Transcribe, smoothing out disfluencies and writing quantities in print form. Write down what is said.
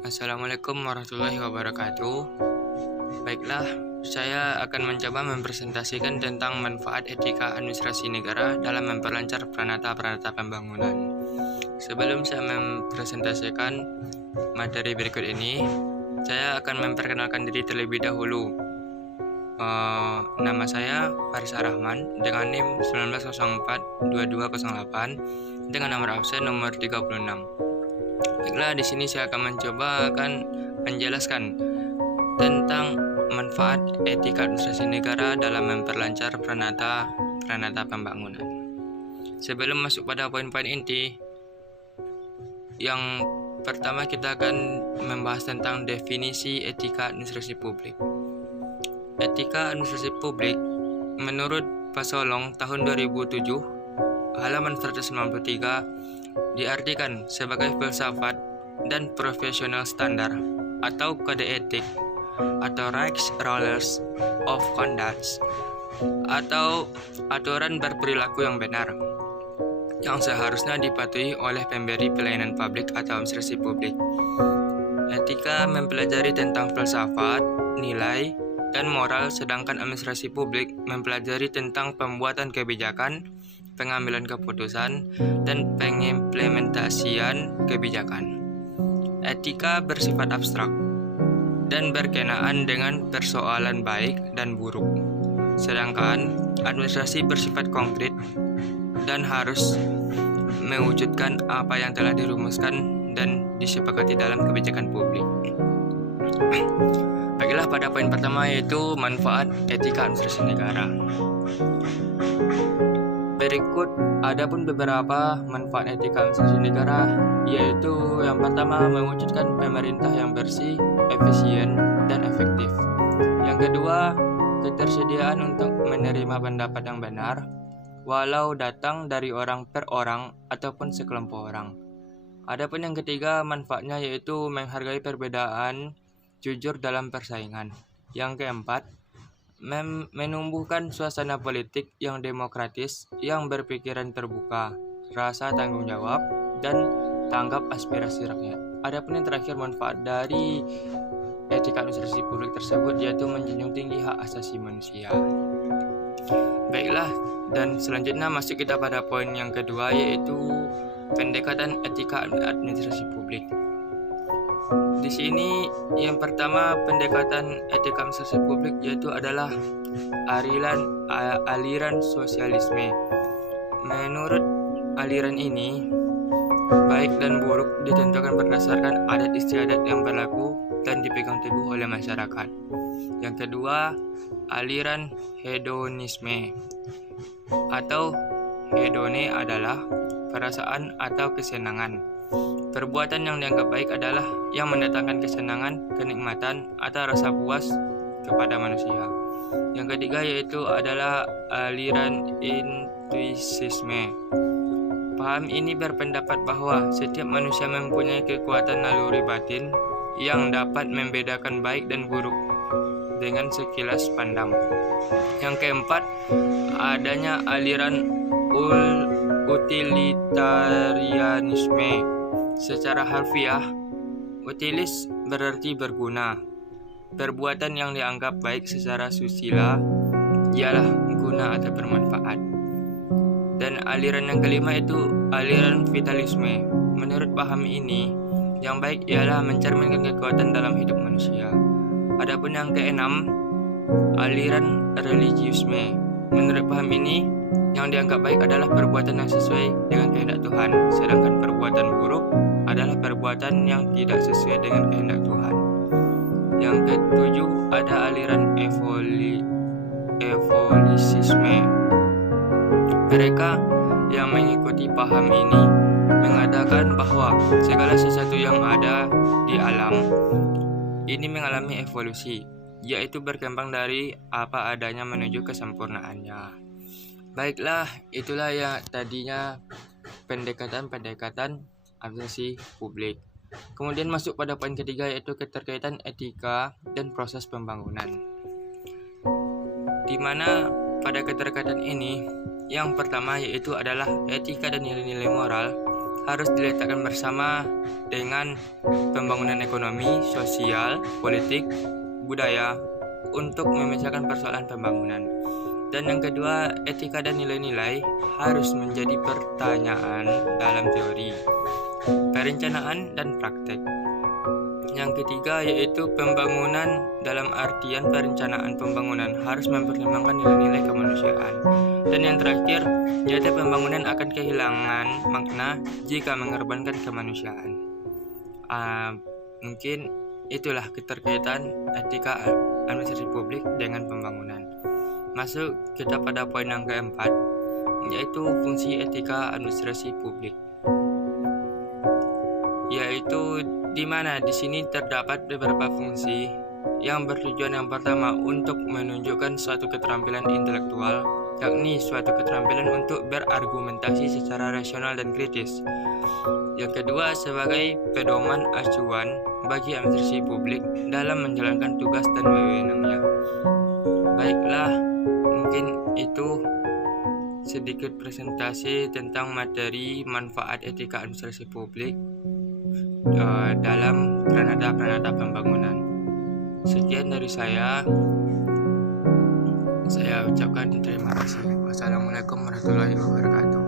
Assalamualaikum warahmatullahi wabarakatuh. Baiklah, saya akan mencoba mempresentasikan tentang manfaat etika administrasi negara dalam memperlancar peranata-peranata pembangunan. Sebelum saya mempresentasikan materi berikut ini, saya akan memperkenalkan diri terlebih dahulu. Nama saya Faris Rahman dengan NIM 1904-2208 dengan nomor absen nomor 36. Baiklah, di sini saya akan menjelaskan tentang manfaat etika administrasi negara dalam memperlancar peranata pembangunan. Sebelum masuk pada poin-poin inti, yang pertama kita akan membahas tentang definisi etika administrasi publik. Etika administrasi publik menurut Pak Solong tahun 2007 halaman 193 diartikan sebagai filsafat dan profesional standar atau kode etik atau rights rules of conduct atau aturan berperilaku yang benar yang seharusnya dipatuhi oleh pemberi pelayanan publik atau administrasi publik. Etika mempelajari tentang filsafat, nilai, dan moral, sedangkan administrasi publik mempelajari tentang pembuatan kebijakan, pengambilan keputusan, dan pengimplementasian kebijakan. Etika bersifat abstrak dan berkenaan dengan persoalan baik dan buruk, sedangkan administrasi bersifat konkret dan harus mewujudkan apa yang telah dirumuskan dan disepakati dalam kebijakan publik. Baiklah, pada poin pertama yaitu manfaat etika administrasi negara. Berikut adapun beberapa manfaat etika administrasi negara, yaitu yang pertama mewujudkan pemerintah yang bersih, efisien, dan efektif. Yang kedua, ketersediaan untuk menerima pendapat yang benar, walau datang dari orang per orang ataupun sekelompok orang. Adapun yang ketiga, manfaatnya yaitu menghargai perbedaan, jujur dalam persaingan. Yang keempat, menumbuhkan suasana politik yang demokratis, yang berpikiran terbuka, rasa tanggung jawab, dan tanggap aspirasi rakyat. Adapun yang terakhir, manfaat dari etika administrasi publik tersebut yaitu menjunjung tinggi hak asasi manusia. Baiklah, dan selanjutnya masuk kita pada poin yang kedua, yaitu pendekatan etika administrasi publik. Di sini yang pertama, pendekatan etika administrasi publik yaitu adalah aliran sosialisme. Menurut aliran ini, baik dan buruk ditentukan berdasarkan adat istiadat yang berlaku dan dipegang teguh oleh masyarakat. Yang kedua, aliran hedonisme atau hedone adalah perasaan atau kesenangan. Perbuatan yang dianggap baik adalah yang mendatangkan kesenangan, kenikmatan, atau rasa puas kepada manusia. Yang ketiga yaitu adalah aliran intuisisme. Paham ini berpendapat bahwa setiap manusia mempunyai kekuatan naluri batin yang dapat membedakan baik dan buruk dengan sekilas pandang. Yang keempat, adanya aliran utilitarianisme. Secara harfiah, utilis berarti berguna. Perbuatan yang dianggap baik secara susila ialah guna atau bermanfaat. Dan aliran yang kelima itu aliran vitalisme. Menurut paham ini, yang baik ialah mencerminkan kekuatan dalam hidup manusia. Adapun yang keenam, aliran religiusme. Menurut paham ini, yang dianggap baik adalah perbuatan yang sesuai dengan kehendak Tuhan, sedangkan perbuatan buruk adalah perbuatan yang tidak sesuai dengan kehendak Tuhan. Yang ketujuh, ada aliran evolisisme. Mereka yang mengikuti paham ini mengatakan bahwa segala sesuatu yang ada di alam ini mengalami evolusi, yaitu berkembang dari apa adanya menuju kesempurnaannya. Baiklah, itulah ya tadinya pendekatan administrasi publik. Kemudian masuk pada poin ketiga, yaitu keterkaitan etika dan proses pembangunan. Di mana pada keterkaitan ini, yang pertama yaitu adalah etika dan nilai-nilai moral harus diletakkan bersama dengan pembangunan ekonomi, sosial, politik, budaya untuk memecahkan persoalan pembangunan. Dan yang kedua, etika dan nilai-nilai harus menjadi pertanyaan dalam teori, perencanaan, dan praktek. Yang ketiga yaitu pembangunan dalam artian perencanaan pembangunan harus mempertimbangkan nilai-nilai kemanusiaan. Dan yang terakhir yaitu pembangunan akan kehilangan makna jika mengorbankan kemanusiaan. Mungkin itulah keterkaitan etika administrasi publik dengan pembangunan. Masuk kita pada poin yang keempat, yaitu fungsi etika administrasi publik. Yaitu di mana di sini terdapat beberapa fungsi yang bertujuan yang pertama untuk menunjukkan suatu keterampilan intelektual, yakni suatu keterampilan untuk berargumentasi secara rasional dan kritis. Yang kedua sebagai pedoman acuan bagi administrasi publik dalam menjalankan tugas dan wewenangnya. Baiklah, mungkin itu sedikit presentasi tentang materi manfaat etika administrasi publik dalam Pranata Pembangunan. Sekian dari saya ucapkan terima kasih. Wassalamualaikum warahmatullahi wabarakatuh.